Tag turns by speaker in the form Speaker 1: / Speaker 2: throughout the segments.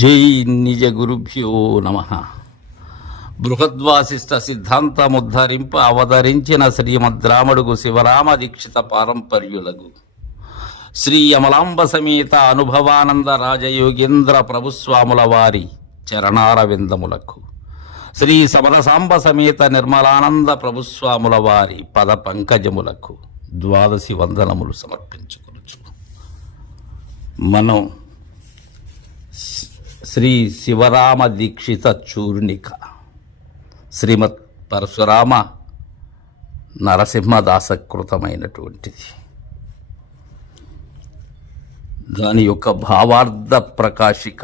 Speaker 1: జై నిజ గురుభ్యో నమ బృహద్వాసిష్ట సిద్ధాంతముద్ధరింప అవతరించిన శ్రీమద్ రాముడుగు శివరామ దీక్షిత పారంపర్యులకు శ్రీ అమలాంబ సమేత అనుభవానంద రాజయోగేంద్ర ప్రభుస్వాముల వారి చరణారవిందములకు శ్రీ సమరసాంబ సమేత నిర్మలానంద ప్రభుస్వాముల వారి పద పంకజములకు ద్వాదశి వందనములు సమర్పించుకొనచ్చు మనం శ్రీ శివరామ దీక్షిత చూర్ణిక శ్రీమత్ పరశురామ నరసింహదాసకృతమైనటువంటిది దాని యొక్క భావార్థ ప్రకాశిక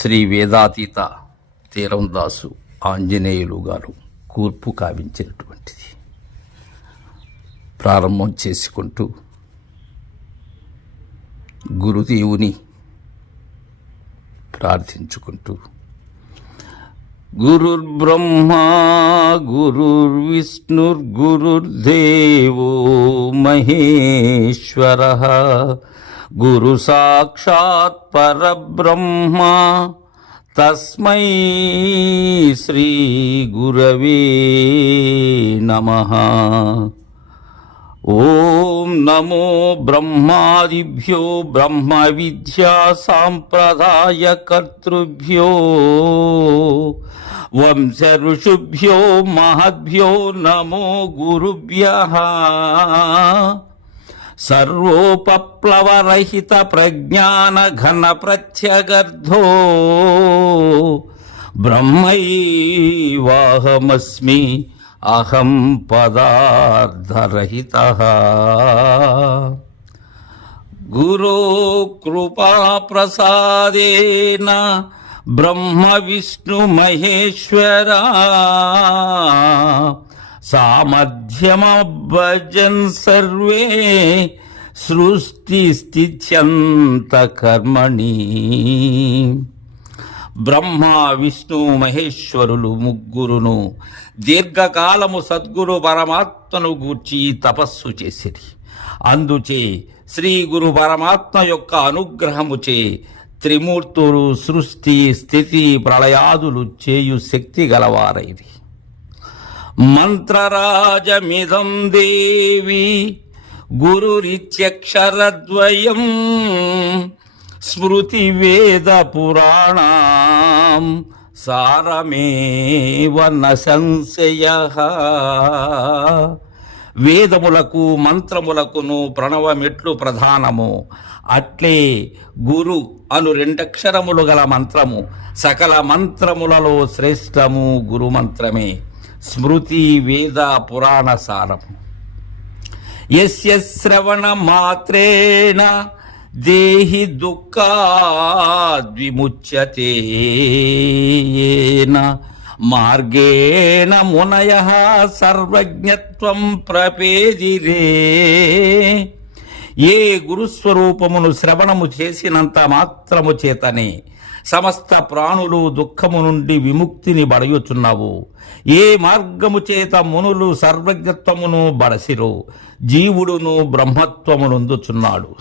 Speaker 1: శ్రీ వేదాతీత తీరం దాసు ఆంజనేయులు గారు కూర్పు కావించినటువంటిది ప్రారంభం చేసుకుంటూ గురుదేవుని ప్రార్థించుకుంటూ గురుర్బ్రహ్మా గురుర్విష్ణుర్గురుర్దేవో మహేశ్వర గురు సాక్షాత్ పరబ్రహ్మ తస్మై శ్రీ గురవే నమ ఓ నమో బ్రహ్మాదిభ్యో బ్రహ్మ విద్యా సాంప్రదాయ కర్తృభ్యో వంశ ఋషుభ్యో మహద్భ్యో నమో గురుభ్యర్వోపప్లవరహిత ప్రజ్ఞాన ఘన ప్రత్యగర్ధో బ్రహ్మైవాహమస్మి అహం పదార్థరహిత గురో కృపాప్రసాదేన బ్రహ్మ విష్ణు మహేశ్వరా సామధ్యమభజన్ సర్వే సృష్టి స్థిత్యంత కర్మణి బ్రహ్మ విష్ణు మహేశ్వరులు ముగ్గురును దీర్ఘకాలము సద్గురు పరమాత్మను గూర్చి తపస్సు చేసిరి అందుచే శ్రీ గురు పరమాత్మ యొక్క అనుగ్రహముచే త్రిమూర్తులు సృష్టి స్థితి ప్రళయాదులు చేయు శక్తి గలవారైరి మంత్రరాజమిదం దేవి గురు గురురిత్యక్షరద్వయం స్మృతి వేద పురాణ సారమేవ సంశయ వేదములకు మంత్రములకును ప్రణవమిట్లు ప్రధానము అట్లే గురు అను రెండక్షరములు గల మంత్రము సకల మంత్రములలో శ్రేష్టము గురు మంత్రమే స్మృతి వేద పురాణ సారము ఎస్ శ్రవణ మాత్రేణ దేహి దుఃఖాద్విముచ్యతే మార్గేణ మునయ సర్వజ్ఞత్వం ప్రపేదిరే ఏ గురుస్వరూపమును శ్రవణము చేసినంత మాత్రము చేతనే సమస్త ప్రాణులు దుఃఖము నుండి విముక్తిని బడయుచున్నావు ఏ మార్గము చేత మునులు సర్వజ్ఞత్వమును బడసిరు జీవుడును బ్రహ్మత్వమునందుచున్నాడు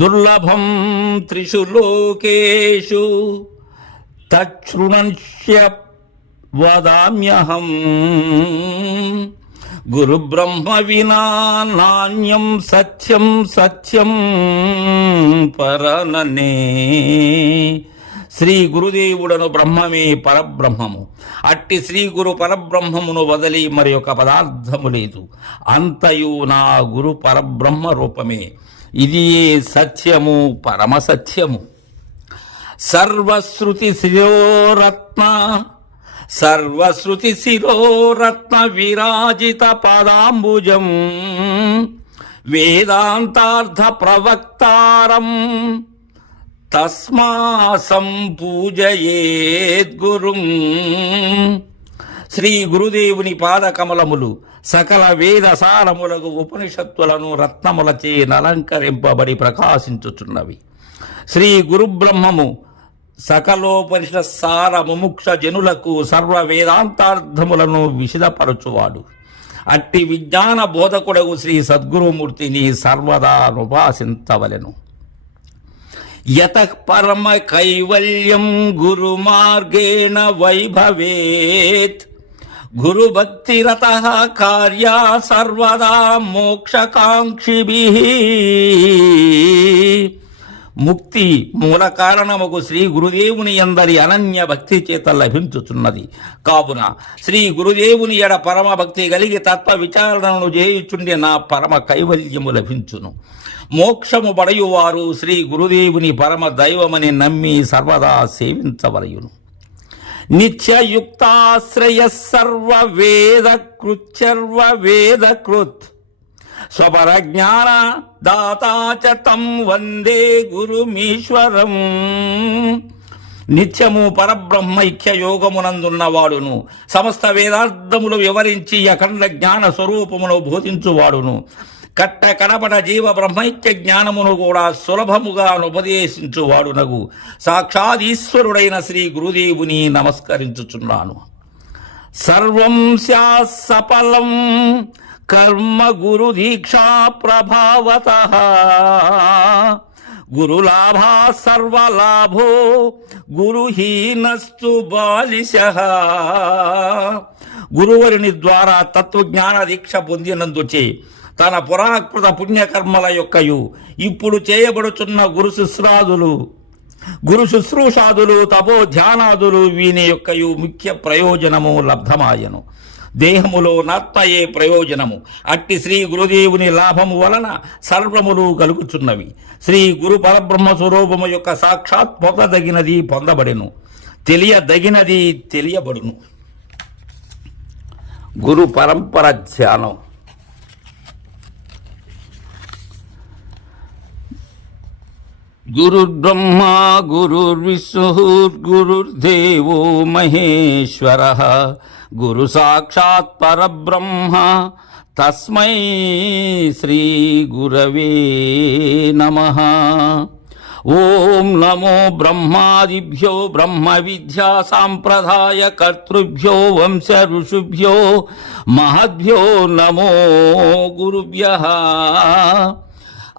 Speaker 1: దుర్లభం త్రిషు లోకేషు लोकेषु వదామ్యహం గురుబ్రహ్మ వినా నాణ్యం సత్యం సత్యం పరననే శ్రీ గురుదేవుడను బ్రహ్మమే పరబ్రహ్మము అట్టి శ్రీ గురు పరబ్రహ్మమును వదలి మరి యొక్క పదార్థము లేదు అంతయు నా గురు పరబ్రహ్మ రూపమే ఇది సత్యము పరమసత్యము సర్వశ్రుతి శిరోరత్న సర్వశ్రుతి శిరోరత్న విరాజిత పాదాంబుజం వేదాంతార్థ ప్రవక్తారం తస్మాసం పూజయేద్గురుం శ్రీ గురుదేవుని పాదకమలములు సకల వేద సారములకు ఉపనిషత్తులను రత్నములచే నలంకరింపబడి ప్రకాశించుచున్నవి శ్రీ గురుబ్రహ్మము సకలోపనిష సార ముముక్ష జనులకు సర్వ వేదాంతార్థములను విషదపరచువాడు అట్టి విజ్ఞాన బోధకుడగు శ్రీ సద్గురుమూర్తిని సర్వదా నుపాసించవలెను యత పరమ కైవల్యం గురుమార్గేణ వైభవేత్ గురుభక్తిరత కార్యా సర్వదా మోక్షకాంక్షిభిః ముక్తి మూల కారణముకు శ్రీ గురుదేవుని అందరి అనన్య భక్తి చేత లభించుచున్నది కావున శ్రీ గురుదేవుని ఎడ పరమ భక్తి కలిగి తత్వ విచారణను చేయుచుండే నా పరమ కైవల్యము లభించును మోక్షము పడయువారు శ్రీ గురుదేవుని పరమ దైవమని నమ్మి సర్వదా సేవించవలయును నిత్యయుక్తాశ్రయ సర్వ వేద కృత్యర్వ వేద కృత్ స్వపరజ్ఞాన దాతాచ తం వందే గురుమీశ్వరం నిత్యము పరబ్రహ్మైక్య యోగమునందున్నవాడును సమస్త వేదార్థములు వివరించి అఖండ జ్ఞాన స్వరూపమును బోధించువాడును కట్ట కడపట జీవ బ్రహ్మైక్య జ్ఞానమును కూడా సులభముగా ఉపదేశించువాడునగు సాక్షాదీశ్వరుడైన శ్రీ గురుదేవుని నమస్కరించుచున్నాను సర్వం సఫలం కర్మ గురు దీక్షా ప్రభావత గురులాభా సర్వలాభో గురుహీనస్తు బాలిశ గురువరుని ద్వారా తత్వజ్ఞాన దీక్ష పొందినందుచే తన పురాకృత పుణ్యకర్మల యొక్కయు ఇప్పుడు చేయబడుచున్న గురు శుశ్రాదులు గురు శుశ్రూషాదులు తపో ధ్యానాదులు వీని యొక్కయు ముఖ్య ప్రయోజనము లబ్ధమాయను దేహములో నత్తయే ప్రయోజనము అట్టి శ్రీ గురుదేవుని లాభము వలన సర్వములు కలుగుచున్నవి శ్రీ గురు పరబ్రహ్మ స్వరూపము యొక్క సాక్షాత్ పొందదగినది పొందబడెను తెలియదగినది తెలియబడును గురు పరంపర ధ్యానం గురుర్బ్రహ్మా గురుర్విష్ణుర్గురుర్దేవో మహేశ్వర గురు సాక్షాత్ పరబ్రహ్మ తస్మై శ్రీ గురవే నమ ఓం నమో బ్రహ్మాదిభ్యో బ్రహ్మ విద్యా సాంప్రదాయ కర్తృభ్యో వంశ ఋషుభ్యో మహద్భ్యో నమో గురుభ్య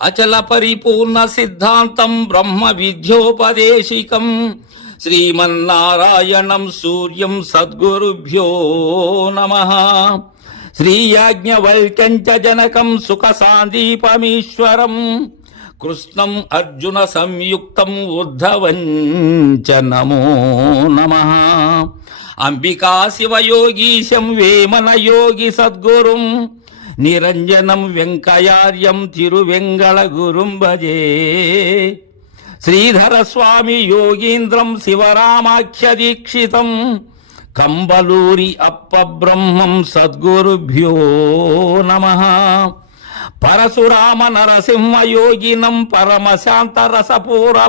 Speaker 1: అచల పరిపూర్ణ సిద్ధాంతం బ్రహ్మ విద్యోపదేశికం శ్రీమన్నారాయణం సూర్యం సద్గురుభ్యో నమ శ్రీయాజ్ఞవల్కంచ జనకం సాందీపమీశ్వరం కృష్ణం అర్జున సంయుక్తం ఉద్ధవంచ నమో నమ అంబికా శివయోగీశం వేమన యోగి సద్గురుం నిరంజనం వెంకయార్యం తిరువెంగళ గురుంబజే శ్రీధర స్వామి యోగీంద్రం శివరామాఖ్య దీక్షితం కంబలూరి అప్ప బ్రహ్మం సద్గురుభ్యో నమ పరశురామ నరసింహ యోగినం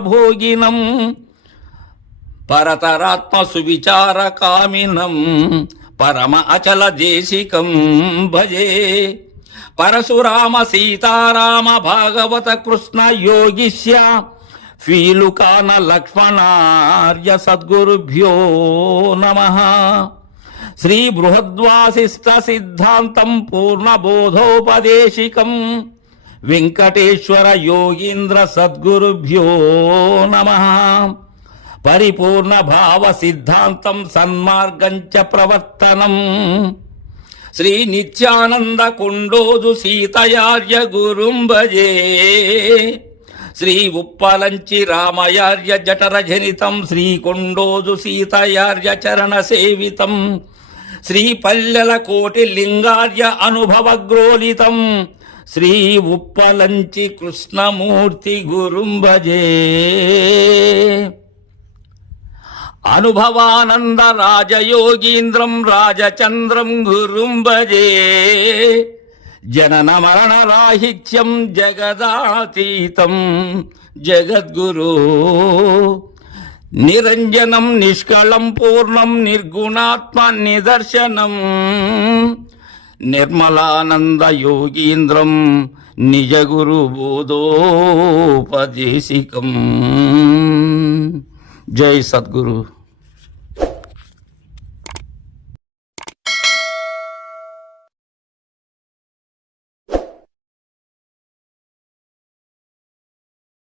Speaker 1: భోగినం పరతరాత్మ సువిచార కామినం పరమ అచల దేశికం భజే పరశురామ సీతారామ భాగవత కృష్ణ యోగిష్య ఫీలుకాన లక్ష్మణార్య సద్గురుభ్యో నమ శ్రీ బృహద్వాసిష్ట సిద్ధాంతం పూర్ణబోధోపదేశికం వెంకటేశ్వర యోగీంద్ర సద్గురుభ్యో నమ పరిపూర్ణ భావ సిద్ధాంతం సన్మార్గంచ ప్రవర్తనం శ్రీ నిత్యానంద కుండోజు సీతయార్య గురుంబజే శ్రీ ఉప్పలంచి రామయార్య జఠరజనితం శ్రీ కుండోజు సీతయార్య చరణ సేవితం శ్రీ పల్లెల కోటి లింగార్య అనుభవగ్రోలితం శ్రీ ఉప్పలంచి కృష్ణమూర్తి గురుంబజే అనుభవానంద రాజయోగీంద్రం రాజచంద్రం గురుం భజే జనన మరణ రాహిత్యం జగదాతీతం జగద్గురు నిరంజనం నిష్కళం పూర్ణం నిర్గుణాత్మ నిదర్శనం నిర్మలానంద యోగీంద్రం నిజగురు బోధోపదేశికం జై సద్గురు